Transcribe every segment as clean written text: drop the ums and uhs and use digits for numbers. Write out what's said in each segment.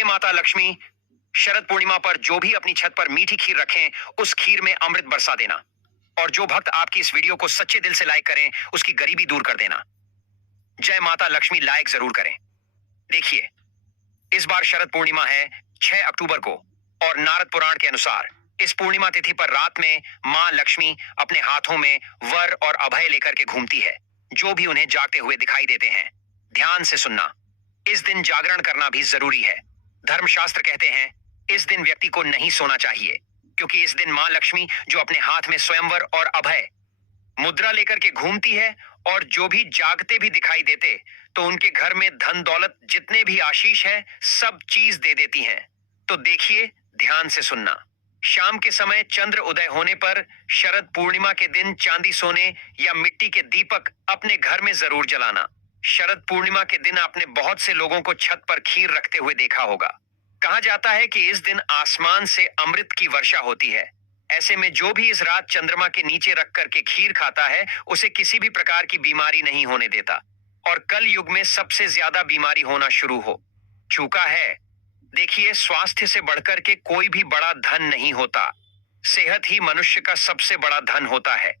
हे माता लक्ष्मी, शरद पूर्णिमा पर जो भी अपनी छत पर मीठी खीर रखें, उस खीर में अमृत बरसा देना। और जो भक्त आपकी इस वीडियो को सच्चे दिल से लाइक करें, उसकी गरीबी दूर कर देना। जय माता लक्ष्मी लाइक जरूर करें। देखिए, इस बार शरद पूर्णिमा है 6 अक्टूबर को, और नारद पुराण के अनुसार इस पूर्णिमा तिथि पर रात में मां लक्ष्मी अपने हाथों में वर और अभय लेकर के घूमती है, जो भी उन्हें जागते हुए दिखाई देते हैं। ध्यान से सुनना, इस दिन जागरण करना भी जरूरी है। धर्मशास्त्र कहते हैं इस दिन व्यक्ति को नहीं सोना चाहिए, क्योंकि इस दिन मां लक्ष्मी जो अपने हाथ में स्वयंवर और अभय मुद्रा लेकर के घूमती है, और जो भी जागते भी दिखाई देते तो उनके घर में धन दौलत जितने भी आशीष है सब चीज दे देती हैं। तो देखिए, ध्यान से सुनना। शाम के समय चंद्र उदय होने पर शरद पूर्णिमा के दिन चांदी सोने या मिट्टी के दीपक अपने घर में जरूर जलाना। शरद पूर्णिमा के दिन आपने बहुत से लोगों को छत पर खीर रखते हुए देखा होगा। कहा जाता है कि इस दिन आसमान से अमृत की वर्षा होती है। ऐसे में जो भी इस रात चंद्रमा के नीचे रख करके खीर खाता है, उसे किसी भी प्रकार की बीमारी नहीं होने देता, और कल युग में सबसे ज्यादा बीमारी होना शुरू हो चुका है। देखिए, स्वास्थ्य से बढ़कर के कोई भी बड़ा धन नहीं होता। सेहत ही मनुष्य का सबसे बड़ा धन होता है।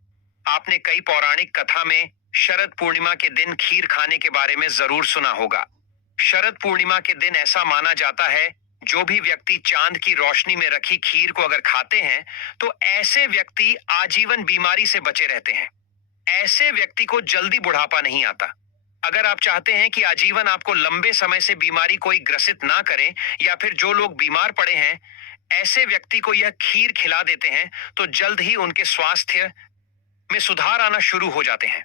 आपने कई पौराणिक कथा में शरद पूर्णिमा के दिन खीर खाने के बारे में जरूर सुना होगा। शरद पूर्णिमा के दिन ऐसा माना जाता है, जो भी व्यक्ति चांद की रोशनी में रखी खीर को अगर खाते हैं, तो ऐसे व्यक्ति आजीवन बीमारी से बचे रहते हैं। ऐसे व्यक्ति को जल्दी बुढ़ापा नहीं आता। अगर आप चाहते हैं कि आजीवन आपको लंबे समय से बीमारी कोई ग्रसित ना करे, या फिर जो लोग बीमार पड़े हैं ऐसे व्यक्ति को यह खीर खिला देते हैं, तो जल्द ही उनके स्वास्थ्य में सुधार आना शुरू हो जाते हैं।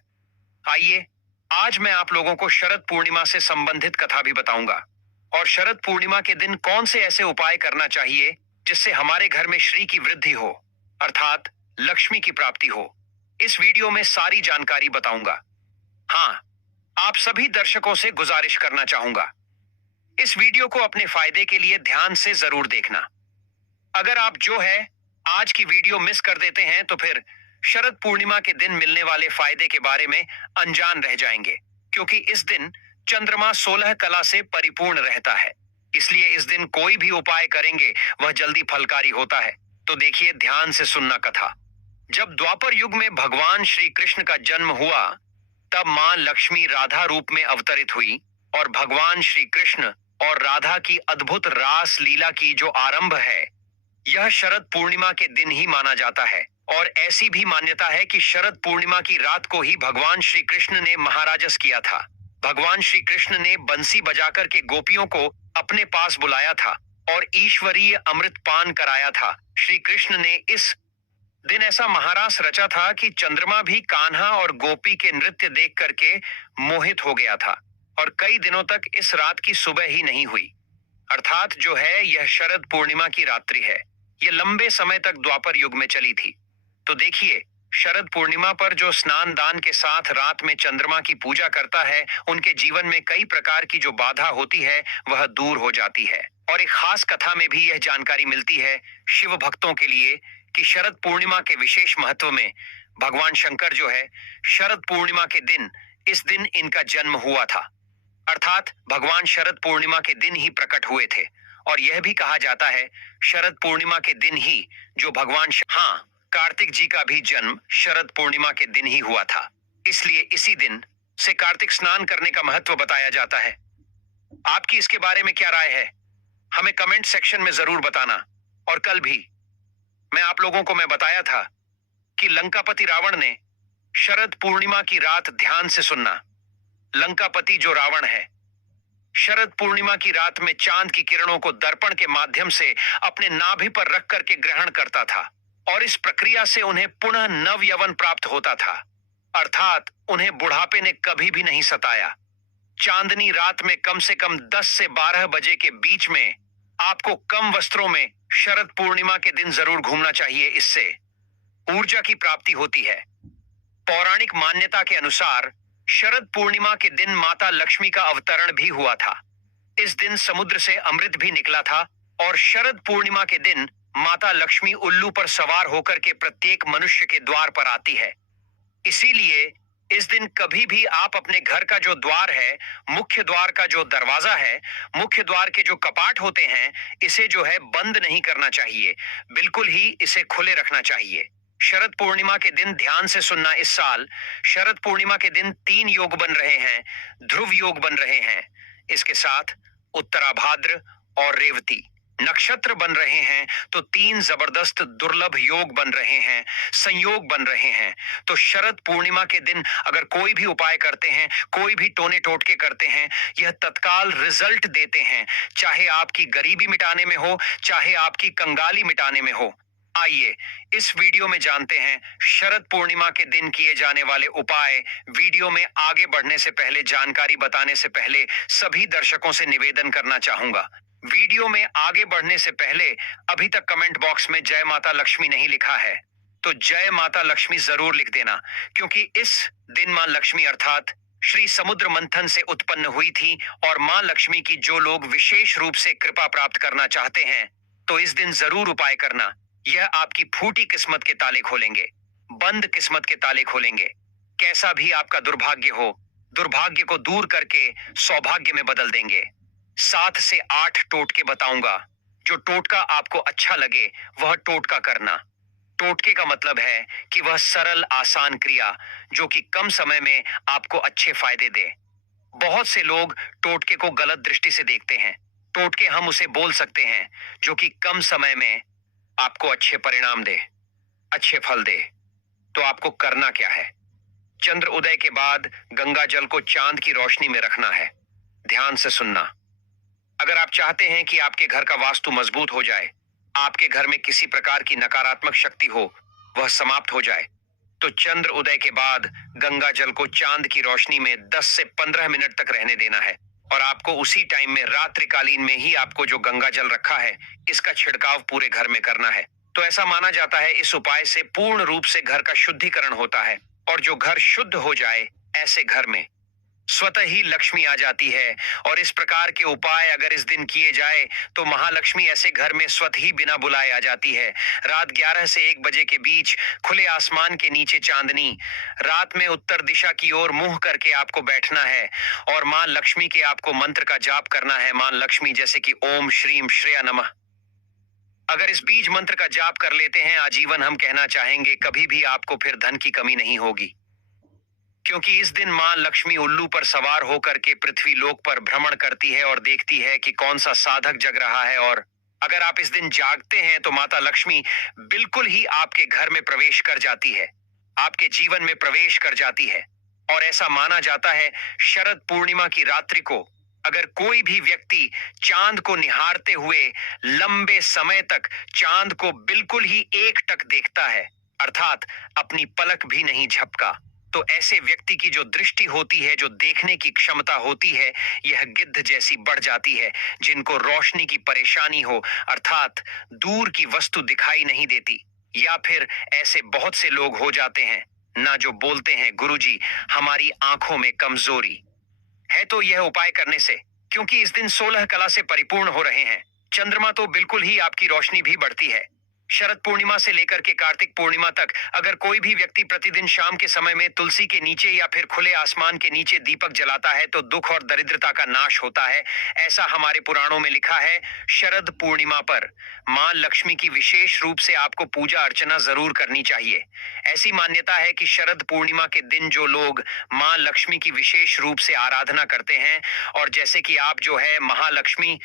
आइए, आज मैं आप लोगों को शरद पूर्णिमा से संबंधित कथा भी बताऊंगा, और शरद पूर्णिमा के दिन कौन से ऐसे उपाय करना चाहिए जिससे हमारे घर में श्री की वृद्धि हो, अर्थात लक्ष्मी की प्राप्ति हो। इस वीडियो में सारी जानकारी बताऊंगा। हाँ, आप सभी दर्शकों से गुजारिश करना चाहूंगा, इस वीडियो को अपने फायदे के लिए ध्यान से जरूर देखना। अगर आप जो है आज की वीडियो मिस कर देते हैं, तो फिर शरद पूर्णिमा के दिन मिलने वाले फायदे के बारे में अनजान रह जाएंगे, क्योंकि इस दिन चंद्रमा 16 कला से परिपूर्ण रहता है। इसलिए इस दिन कोई भी उपाय करेंगे वह जल्दी फलकारी होता है। तो देखिए, ध्यान से सुनना कथा। जब द्वापर युग में भगवान श्री कृष्ण का जन्म हुआ, तब मां लक्ष्मी राधा रूप में अवतरित हुई, और भगवान श्री कृष्ण और राधा की अद्भुत रास लीला की जो आरंभ है, यह शरद पूर्णिमा के दिन ही माना जाता है। और ऐसी भी मान्यता है कि शरद पूर्णिमा की रात को ही भगवान श्री कृष्ण ने महाराजस किया था। भगवान श्री कृष्ण ने बंसी बजाकर के गोपियों को अपने पास बुलाया था और ईश्वरीय अमृत पान कराया था। श्री कृष्ण ने इस दिन ऐसा महारास रचा था कि चंद्रमा भी कान्हा और गोपी के नृत्य देख करके मोहित हो गया था, और कई दिनों तक इस रात की सुबह ही नहीं हुई। अर्थात जो है यह शरद पूर्णिमा की रात्रि है। यह लंबे समय तक द्वापर युग में चली थी। तो देखिए, शरद पूर्णिमा पर जो स्नान दान के साथ रात में चंद्रमा की पूजा करता है, उनके जीवन में कई प्रकार की जो बाधा होती है वह दूर हो जाती है। और एक खास कथा में भी यह जानकारी मिलती है शिव भक्तों के लिए कि शरद पूर्णिमा के विशेष महत्व में भगवान शंकर जो है शरद पूर्णिमा के दिन, इस दिन इनका जन्म हुआ था। अर्थात भगवान शरद पूर्णिमा के दिन ही प्रकट हुए थे। और यह भी कहा जाता है शरद पूर्णिमा के दिन ही जो भगवान हाँ, कार्तिक जी का भी जन्म शरद पूर्णिमा के दिन ही हुआ था। इसलिए इसी दिन से कार्तिक स्नान करने का महत्व बताया जाता है। आपकी इसके बारे में क्या राय है, हमें कमेंट सेक्शन में जरूर बताना। और कल भी मैं बताया था कि लंकापति रावण ने शरद पूर्णिमा की रात, ध्यान से सुनना, लंकापति जो रावण है शरद पूर्णिमा की रात में चांद की किरणों को दर्पण के माध्यम से अपने नाभि पर रख करके ग्रहण करता था, और इस प्रक्रिया से उन्हें पुनः नव यौवन प्राप्त होता था। अर्थात उन्हें बुढ़ापे ने कभी भी नहीं सताया। चांदनी रात में कम से कम 10 से 12 बजे के बीच में आपको कम वस्त्रों में शरद पूर्णिमा के दिन जरूर घूमना चाहिए। इससे ऊर्जा की प्राप्ति होती है। पौराणिक मान्यता के अनुसार शरद पूर्णिमा के दिन माता लक्ष्मी का अवतरण भी हुआ था। इस दिन समुद्र से अमृत भी निकला था, और शरद पूर्णिमा के दिन माता लक्ष्मी उल्लू पर सवार होकर के प्रत्येक मनुष्य के द्वार पर आती है। इसीलिए इस दिन कभी भी आप अपने घर का जो द्वार है, मुख्य द्वार का जो दरवाजा है, मुख्य द्वार के जो कपाट होते हैं, इसे जो है बंद नहीं करना चाहिए। बिल्कुल ही इसे खुले रखना चाहिए। शरद पूर्णिमा के दिन ध्यान से सुनना, इस साल शरद पूर्णिमा के दिन 3 योग बन रहे हैं, ध्रुव योग बन रहे हैं। इसके साथ उत्तराभाद्र और रेवती नक्षत्र बन रहे हैं, तो 3 जबरदस्त दुर्लभ योग बन रहे हैं, संयोग बन रहे हैं। तो शरद पूर्णिमा के दिन अगर कोई भी उपाय करते हैं, कोई भी टोने टोटके करते हैं, यह तत्काल रिजल्ट देते हैं, चाहे आपकी गरीबी मिटाने में हो, चाहे आपकी कंगाली मिटाने में हो। आइए इस वीडियो में जानते हैं शरद पूर्णिमा के दिन किए जाने वाले उपाय। वीडियो में आगे बढ़ने से पहले, जानकारी बताने से पहले सभी दर्शकों से निवेदन करना चाहूंगा, वीडियो में आगे बढ़ने से पहले अभी तक कमेंट बॉक्स में जय माता लक्ष्मी नहीं लिखा है तो जय माता लक्ष्मी जरूर लिख देना, क्योंकि इस दिन मां लक्ष्मी अर्थात श्री समुद्र मंथन से उत्पन्न हुई थी। और मां लक्ष्मी की जो लोग विशेष रूप से कृपा प्राप्त करना चाहते हैं, तो इस दिन जरूर उपाय करना। यह आपकी फूटी किस्मत के ताले खोलेंगे, बंद किस्मत के ताले खोलेंगे। कैसा भी आपका दुर्भाग्य हो, दुर्भाग्य को दूर करके सौभाग्य में बदल देंगे। 7 से 8 टोटके बताऊंगा, जो टोटका आपको अच्छा लगे वह टोटका करना। टोटके का मतलब है कि वह सरल आसान क्रिया जो कि कम समय में आपको अच्छे फायदे दे। बहुत से लोग टोटके को गलत दृष्टि से देखते हैं। टोटके हम उसे बोल सकते हैं जो कि कम समय में आपको अच्छे परिणाम दे, अच्छे फल दे। तो आपको करना क्या है? चंद्र उदय के बाद गंगा जल को चांद की रोशनी में रखना है। ध्यान से सुनना। अगर आप चाहते हैं कि आपके घर का वास्तु मजबूत हो जाए, आपके घर में किसी प्रकार की नकारात्मक शक्ति हो वह समाप्त हो जाए, तो चंद्र उदय के बाद गंगा जल को चांद की रोशनी में 10 से 15 मिनट तक रहने देना है। और आपको उसी टाइम में, रात्रिकालीन में ही आपको जो गंगा जल रखा है इसका छिड़काव पूरे घर में करना है। तो ऐसा माना जाता है इस उपाय से पूर्ण रूप से घर का शुद्धिकरण होता है। और जो घर शुद्ध हो जाए, ऐसे घर में स्वतः ही लक्ष्मी आ जाती है। और इस प्रकार के उपाय अगर इस दिन किए जाए तो महालक्ष्मी ऐसे घर में स्वतः ही बिना बुलाए आ जाती है। रात 11 से 1 बजे के बीच खुले आसमान के नीचे चांदनी रात में उत्तर दिशा की ओर मुंह करके आपको बैठना है और मां लक्ष्मी के आपको मंत्र का जाप करना है। मां लक्ष्मी जैसे कि ओम श्रीम श्रेया नमः। अगर इस बीज मंत्र का जाप कर लेते हैं आजीवन, हम कहना चाहेंगे कभी भी आपको फिर धन की कमी नहीं होगी, क्योंकि इस दिन मां लक्ष्मी उल्लू पर सवार होकर के पृथ्वी लोक पर भ्रमण करती है और देखती है कि कौन सा साधक जग रहा है। और अगर आप इस दिन जागते हैं तो माता लक्ष्मी बिल्कुल ही आपके घर में प्रवेश कर जाती है, आपके जीवन में प्रवेश कर जाती है। और ऐसा माना जाता है शरद पूर्णिमा की रात्रि को अगर कोई भी व्यक्ति चांद को निहारते हुए लंबे समय तक चांद को बिल्कुल ही एकटक देखता है, अर्थात अपनी पलक भी नहीं झपका, तो ऐसे व्यक्ति की जो दृष्टि होती है, जो देखने की क्षमता होती है, यह गिद्ध जैसी बढ़ जाती है। जिनको रोशनी की परेशानी हो, अर्थात दूर की वस्तु दिखाई नहीं देती, या फिर ऐसे बहुत से लोग हो जाते हैं ना जो बोलते हैं गुरुजी हमारी आंखों में कमजोरी है, तो यह उपाय करने से, क्योंकि इस दिन 16 कला से परिपूर्ण हो रहे हैं, चंद्रमा तो बिल्कुल ही आपकी रोशनी भी बढ़ती है। शरद पूर्णिमा से लेकर के कार्तिक पूर्णिमा तक अगर कोई भी व्यक्ति प्रतिदिन शाम के समय में तुलसी के नीचे या फिर खुले आसमान के नीचे दीपक जलाता है तो दुख और दरिद्रता का नाश होता है, ऐसा हमारे पुराणों में लिखा है। शरद पूर्णिमा पर मां लक्ष्मी की विशेष रूप से आपको पूजा अर्चना जरूर करनी चाहिए। ऐसी मान्यता है कि शरद पूर्णिमा के दिन जो लोग मां लक्ष्मी की विशेष रूप से आराधना करते हैं, और जैसे कि आप जो है महालक्ष्मी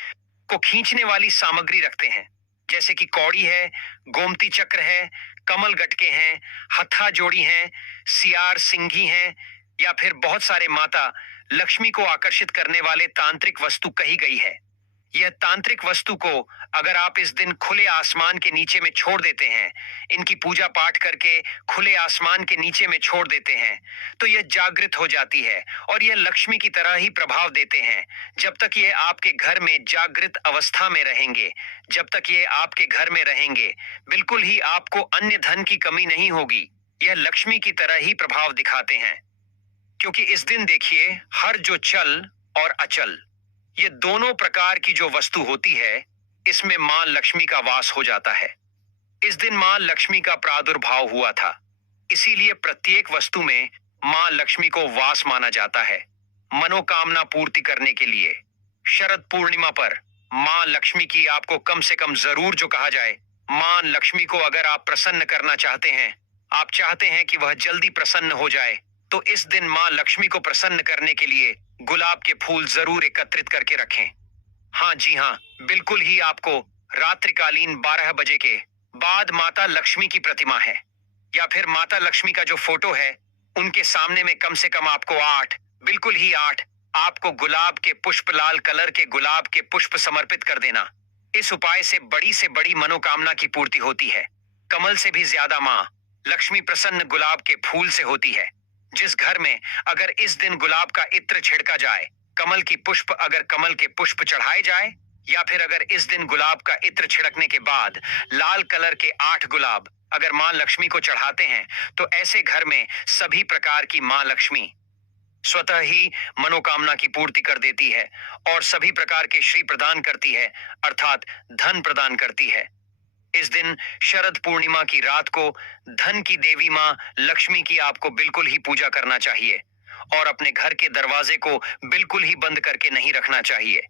को खींचने वाली सामग्री रखते हैं, जैसे कि कौड़ी है, गोमती चक्र है, कमल गटके हैं, हथा जोड़ी हैं, सियार सिंघी हैं, या फिर बहुत सारे माता लक्ष्मी को आकर्षित करने वाले तांत्रिक वस्तु कही गई है। यह तांत्रिक वस्तु को अगर आप इस दिन खुले आसमान के नीचे में छोड़ देते हैं, इनकी पूजा पाठ करके खुले आसमान के नीचे में छोड़ देते हैं, तो यह जागृत हो जाती है और यह लक्ष्मी की तरह ही प्रभाव देते हैं। जब तक ये आपके घर में जागृत अवस्था में रहेंगे, जब तक ये आपके घर में रहेंगे, बिल्कुल ही आपको अन्य धन की कमी नहीं होगी। यह लक्ष्मी की तरह ही प्रभाव दिखाते हैं, क्योंकि इस दिन देखिए हर जो चल और अचल, ये दोनों प्रकार की जो वस्तु होती है, इसमें मां लक्ष्मी का वास हो जाता है। इस दिन मां लक्ष्मी का प्रादुर्भाव हुआ था, इसीलिए प्रत्येक वस्तु में मां लक्ष्मी को वास माना जाता है मनोकामना पूर्ति करने के लिए। शरद पूर्णिमा पर मां लक्ष्मी की आपको कम से कम जरूर जो कहा जाए, मां लक्ष्मी को अगर आप प्रसन्न करना चाहते हैं, आप चाहते हैं कि वह जल्दी प्रसन्न हो जाए, तो इस दिन मां लक्ष्मी को प्रसन्न करने के लिए गुलाब के फूल जरूर एकत्रित करके रखें। हाँ जी हाँ, बिल्कुल ही आपको रात्रिकालीन 12 बजे के बाद माता लक्ष्मी की प्रतिमा है या फिर माता लक्ष्मी का जो फोटो है, उनके सामने में कम से कम आपको 8, बिल्कुल ही 8, आपको गुलाब के पुष्प, लाल कलर के गुलाब के पुष्प समर्पित कर देना। इस उपाय से बड़ी मनोकामना की पूर्ति होती है। कमल से भी ज्यादा मां लक्ष्मी प्रसन्न गुलाब के फूल से होती है। जिस घर में अगर इस दिन गुलाब का इत्र छिड़का जाए, कमल की पुष्प अगर कमल के पुष्प चढ़ाए जाए, या फिर अगर इस दिन गुलाब का इत्र छिड़कने के बाद लाल कलर के 8 गुलाब अगर मां लक्ष्मी को चढ़ाते हैं, तो ऐसे घर में सभी प्रकार की मां लक्ष्मी स्वतः ही मनोकामना की पूर्ति कर देती है और सभी प्रकार के श्री प्रदान करती है, अर्थात धन प्रदान करती है। इस दिन शरद पूर्णिमा की रात को धन की देवी मां लक्ष्मी की आपको बिल्कुल ही पूजा करना चाहिए और अपने घर के दरवाजे को बिल्कुल ही बंद करके नहीं रखना चाहिए।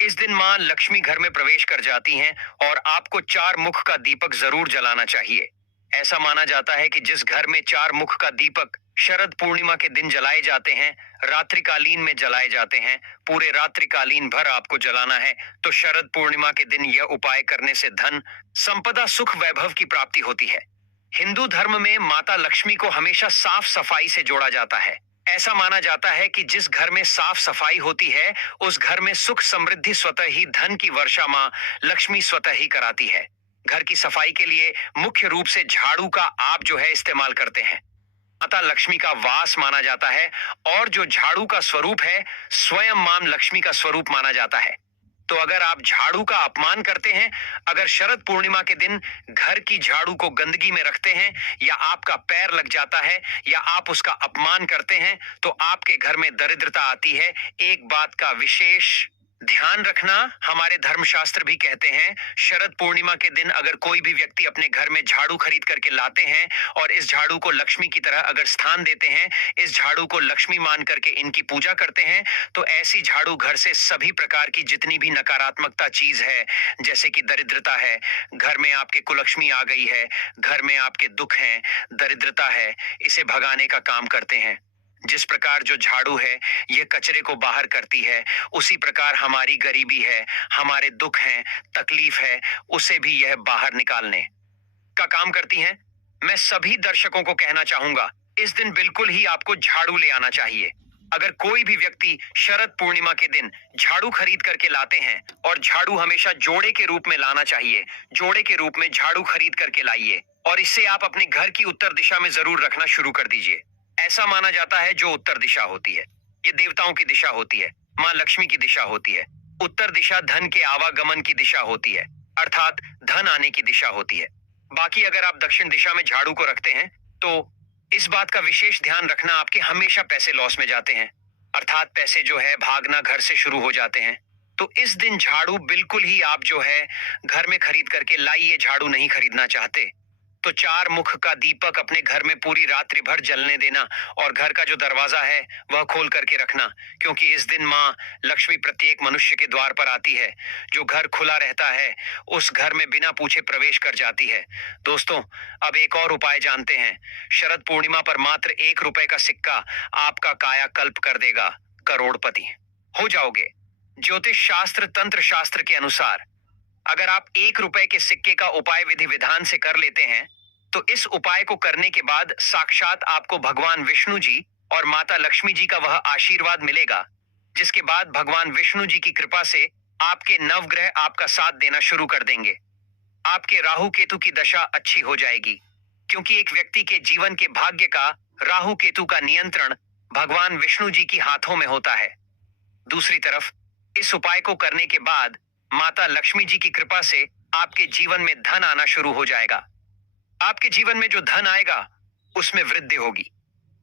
इस दिन मां लक्ष्मी घर में प्रवेश कर जाती हैं और आपको 4 मुख का दीपक जरूर जलाना चाहिए। ऐसा माना जाता है कि जिस घर में 4 मुख का दीपक शरद पूर्णिमा के दिन जलाए जाते हैं, रात्रिकालीन में जलाए जाते हैं, पूरे रात्रिकालीन भर आपको जलाना है, तो शरद पूर्णिमा के दिन यह उपाय करने से धन, संपदा, सुख, वैभव की प्राप्ति होती है। हिंदू धर्म में माता लक्ष्मी को हमेशा साफ सफाई से जोड़ा जाता है। ऐसा माना जाता है कि जिस घर में साफ सफाई होती है, उस घर में सुख समृद्धि स्वतः ही धन की वर्षा मां लक्ष्मी स्वतः ही कराती है। घर की सफाई के लिए मुख्य रूप से झाड़ू का आप जो है इस्तेमाल करते हैं। माता लक्ष्मी का वास माना जाता है और जो झाड़ू का स्वरूप है, स्वयं मां लक्ष्मी का स्वरूप माना जाता है। तो अगर आप झाड़ू का अपमान करते हैं, अगर शरद पूर्णिमा के दिन घर की झाड़ू को गंदगी में रखते हैं, या आपका पैर लग जाता है, या आप उसका अपमान करते हैं, तो आपके घर में दरिद्रता आती है। एक बात का विशेष ध्यान रखना, हमारे धर्मशास्त्र भी कहते हैं, शरद पूर्णिमा के दिन अगर कोई भी व्यक्ति अपने घर में झाड़ू खरीद करके लाते हैं और इस झाड़ू को लक्ष्मी की तरह अगर स्थान देते हैं, इस झाड़ू को लक्ष्मी मान करके इनकी पूजा करते हैं, तो ऐसी झाड़ू घर से सभी प्रकार की जितनी भी नकारात्मकता चीज है, जैसे कि दरिद्रता है, घर में आपके कुलक्ष्मी आ गई है, घर में आपके दुख हैं, दरिद्रता है, इसे भगाने का काम करते हैं। जिस प्रकार जो झाड़ू है यह कचरे को बाहर करती है, उसी प्रकार हमारी गरीबी है, हमारे दुख हैं, तकलीफ है, उसे भी यह बाहर निकालने का काम करती हैं। मैं सभी दर्शकों को कहना चाहूंगा, इस दिन बिल्कुल ही आपको झाड़ू ले आना चाहिए। अगर कोई भी व्यक्ति शरद पूर्णिमा के दिन झाड़ू खरीद करके लाते हैं, और झाड़ू हमेशा जोड़े के रूप में लाना चाहिए, जोड़े के रूप में झाड़ू खरीद करके लाइए और इसे आप अपने घर की उत्तर दिशा में जरूर रखना शुरू कर दीजिए। ऐसा माना जाता है जो उत्तर दिशा होती है, ये देवताओं की दिशा होती है, मां लक्ष्मी की दिशा होती है। उत्तर दिशा धन के आवागमन की दिशा होती है, अर्थात धन आने की दिशा होती है। बाकी अगर आप दक्षिण दिशा में झाड़ू को रखते हैं, तो इस बात का विशेष ध्यान रखना, आपके हमेशा पैसे लॉस में जाते हैं, अर्थात पैसे जो है भागना घर से शुरू हो जाते हैं। तो इस दिन झाड़ू बिल्कुल ही आप जो है घर में खरीद करके लाइए। झाड़ू नहीं खरीदना चाहते तो 4 मुख का दीपक अपने घर में पूरी रात्रि भर जलने देना और घर का जो दरवाजा है वह खोल करके रखना, क्योंकि इस दिन मां लक्ष्मी प्रत्येक मनुष्य के द्वार पर आती है। जो घर खुला रहता है उस घर में बिना पूछे प्रवेश कर जाती है। दोस्तों, अब एक और उपाय जानते हैं। शरद पूर्णिमा पर मात्र 1 रुपए का सिक्का आपका कायाकल्प कर देगा, करोड़पति हो जाओगे। ज्योतिष शास्त्र, तंत्र शास्त्र के अनुसार अगर आप 1 रुपए के सिक्के का उपाय विधि विधान से कर लेते हैं, तो इस उपाय को करने के बाद साक्षात आपको भगवान विष्णु जी और माता लक्ष्मी जी का वह आशीर्वाद मिलेगा, जिसके बाद भगवान विष्णु जी की कृपा से आपके नवग्रह आपका साथ देना शुरू कर देंगे। आपके राहु केतु की दशा अच्छी हो जाएगी, क्योंकि एक व्यक्ति के जीवन के भाग्य का राहु केतु का नियंत्रण भगवान विष्णु जी की हाथों में होता है। दूसरी तरफ इस उपाय को करने के बाद माता लक्ष्मी जी की कृपा से आपके जीवन में धन आना शुरू हो जाएगा। आपके जीवन में जो धन आएगा उसमें वृद्धि होगी।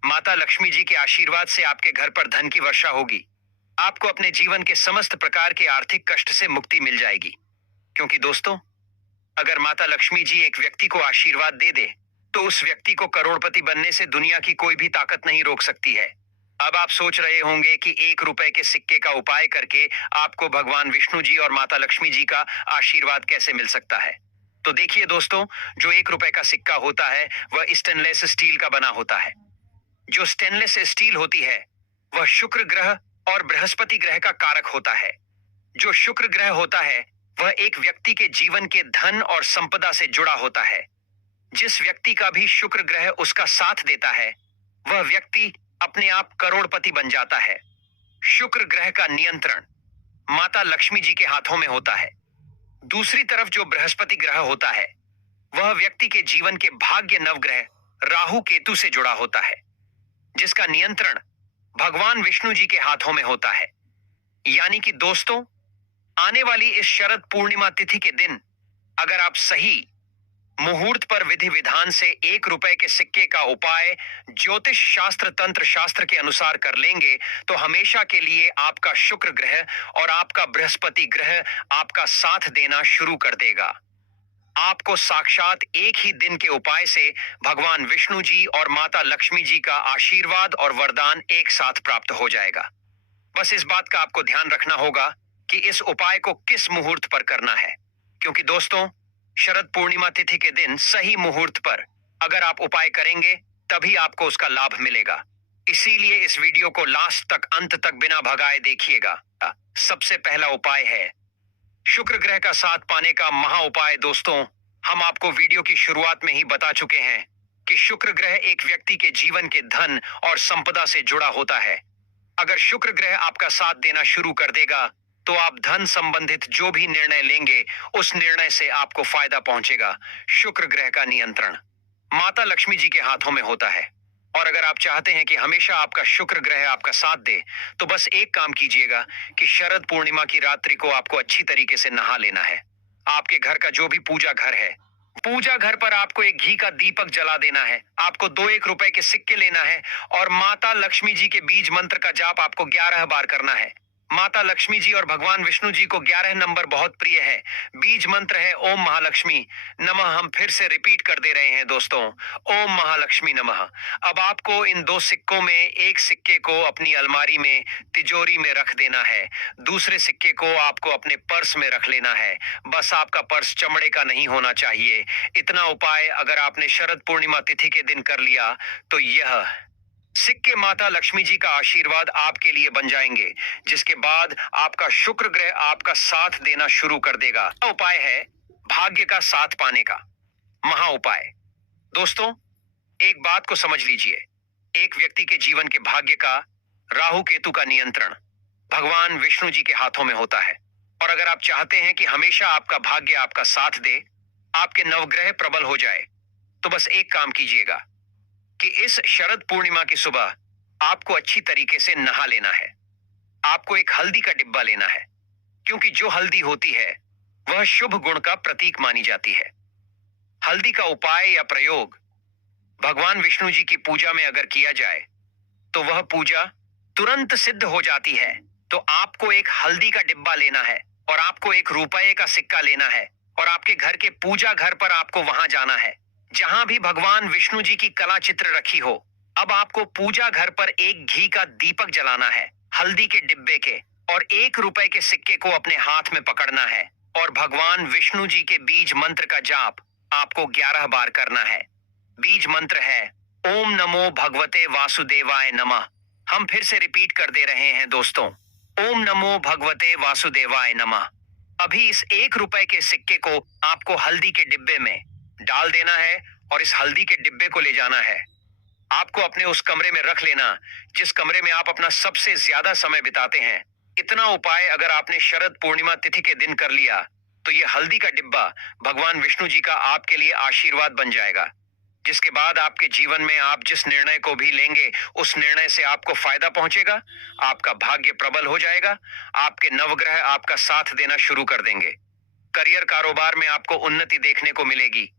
माता लक्ष्मी जी के आशीर्वाद से आपके घर पर धन की वर्षा होगी। आपको अपने जीवन के समस्त प्रकार के आर्थिक कष्ट से मुक्ति मिल जाएगी। क्योंकि दोस्तों, अगर माता लक्ष्मी जी एक व्यक्ति को आशीर्वाद दे दे, तो उस व्यक्ति को करोड़पति बनने से दुनिया की कोई भी ताकत नहीं रोक सकती है। अब आप सोच रहे होंगे कि 1 रुपए के सिक्के का उपाय करके आपको भगवान विष्णु जी और माता लक्ष्मी जी का आशीर्वाद कैसे मिल सकता है। तो देखिए दोस्तों, जो 1 रुपए का सिक्का होता है वह स्टेनलेस स्टील का बना होता है। जो स्टेनलेस स्टील होती है वह शुक्र ग्रह और बृहस्पति ग्रह का कारक होता है। जो शुक्र ग्रह होता है वह एक व्यक्ति के जीवन के धन और संपदा से जुड़ा होता है। जिस व्यक्ति का भी शुक्र ग्रह उसका साथ देता है वह व्यक्ति अपने आप करोड़पति बन जाता है। शुक्र ग्रह का नियंत्रण माता लक्ष्मी जी के हाथों में होता है। दूसरी तरफ जो बृहस्पति ग्रह होता है वह व्यक्ति के जीवन के भाग्य नवग्रह राहु केतु से जुड़ा होता है, जिसका नियंत्रण भगवान विष्णु जी के हाथों में होता है। यानी कि दोस्तों, आने वाली इस शरद पूर्णिमा तिथि के दिन अगर आप सही मुहूर्त पर विधि विधान से 1 रुपए के सिक्के का उपाय ज्योतिष शास्त्र तंत्र शास्त्र के अनुसार कर लेंगे तो हमेशा के लिए आपका शुक्र ग्रह और आपका बृहस्पति ग्रह आपका साथ देना शुरू कर देगा। आपको साक्षात एक ही दिन के उपाय से भगवान विष्णु जी और माता लक्ष्मी जी का आशीर्वाद और वरदान एक साथ प्राप्त हो जाएगा। बस इस बात का आपको ध्यान रखना होगा कि इस उपाय को किस मुहूर्त पर करना है, क्योंकि दोस्तों, शरद पूर्णिमा तिथि के दिन सही मुहूर्त पर अगर आप उपाय करेंगे तभी आपको उसका लाभ मिलेगा। इसीलिए इस वीडियो को लास्ट तक अंत तक बिना भगाए देखिएगा। सबसे पहला उपाय है शुक्र ग्रह का साथ पाने का महा उपाय। दोस्तों, हम आपको वीडियो की शुरुआत में ही बता चुके हैं कि शुक्र ग्रह एक व्यक्ति के जीवन के धन और संपदा से जुड़ा होता है। अगर शुक्र ग्रह आपका साथ देना शुरू कर देगा तो आप धन संबंधित जो भी निर्णय लेंगे उस निर्णय से आपको फायदा पहुंचेगा। शुक्र ग्रह का नियंत्रण माता लक्ष्मी जी के हाथों में होता है, और अगर आप चाहते हैं कि हमेशा आपका शुक्र ग्रह आपका साथ दे तो बस एक काम कीजिएगा कि शरद पूर्णिमा की रात्रि को आपको अच्छी तरीके से नहा लेना है। आपके घर का जो भी पूजा घर है, पूजा घर पर आपको एक घी का दीपक जला देना है। आपको 1 रुपए के सिक्के लेना है और माता लक्ष्मी जी के बीज मंत्र का जाप आपको 11 बार करना है। माता लक्ष्मी जी और भगवान विष्णु जी को 11 नंबर बहुत प्रिय है। बीज मंत्र है ओम महालक्ष्मी नमः। हम फिर से रिपीट कर दे रहे हैं दोस्तों, ओम महालक्ष्मी नमः। अब आपको इन 2 सिक्कों में एक सिक्के को अपनी अलमारी में तिजोरी में रख देना है, दूसरे सिक्के को आपको अपने पर्स में रख लेना है। बस आपका पर्स चमड़े का नहीं होना चाहिए। इतना उपाय अगर आपने शरद पूर्णिमा तिथि के दिन कर लिया तो यह सिक्के माता लक्ष्मी जी का आशीर्वाद आपके लिए बन जाएंगे, जिसके बाद आपका शुक्र ग्रह आपका साथ देना शुरू कर देगा। उपाय है भाग्य का साथ पाने का महा उपाय। दोस्तों, एक बात को समझ लीजिए, एक व्यक्ति के जीवन के भाग्य का राहु केतु का नियंत्रण भगवान विष्णु जी के हाथों में होता है। और अगर आप चाहते हैं कि हमेशा आपका भाग्य आपका साथ दे, आपके नवग्रह प्रबल हो जाए, तो बस एक काम कीजिएगा कि इस शरद पूर्णिमा की सुबह आपको अच्छी तरीके से नहा लेना है। आपको एक हल्दी का डिब्बा लेना है, क्योंकि जो हल्दी होती है वह शुभ गुण का प्रतीक मानी जाती है। हल्दी का उपाय या प्रयोग भगवान विष्णु जी की पूजा में अगर किया जाए तो वह पूजा तुरंत सिद्ध हो जाती है। तो आपको एक हल्दी का डिब्बा लेना है और आपको 1 रुपए का सिक्का लेना है और आपके घर के पूजा घर पर आपको वहां जाना है जहां भी भगवान विष्णु जी की कला चित्र रखी हो। अब आपको पूजा घर पर एक घी का दीपक जलाना है हल्दी के डिब्बे के, और 1 रुपए के सिक्के को अपने हाथ में पकड़ना है और भगवान विष्णु जी के बीज मंत्र का जाप आपको 11 बार करना है। बीज मंत्र है ओम नमो भगवते वासुदेवाय नमः। हम फिर से रिपीट कर दे रहे हैं दोस्तों, ओम नमो भगवते वासुदेवाय नमः। अभी इस 1 रुपए के सिक्के को आपको हल्दी के डिब्बे में डाल देना है और इस हल्दी के डिब्बे को ले जाना है। आपको अपने उस कमरे में रख लेना जिस कमरे में आप अपना सबसे ज्यादा समय बिताते हैं। इतना उपाय अगर आपने शरद पूर्णिमा तिथि के दिन कर लिया तो यह हल्दी का डिब्बा भगवान विष्णु जी का आपके लिए आशीर्वाद बन जाएगा, जिसके बाद आपके जीवन में आप जिस निर्णय को भी लेंगे उस निर्णय से आपको फायदा पहुंचेगा। आपका भाग्य प्रबल हो जाएगा। आपके नवग्रह आपका साथ देना शुरू कर देंगे। करियर कारोबार में आपको उन्नति देखने को मिलेगी।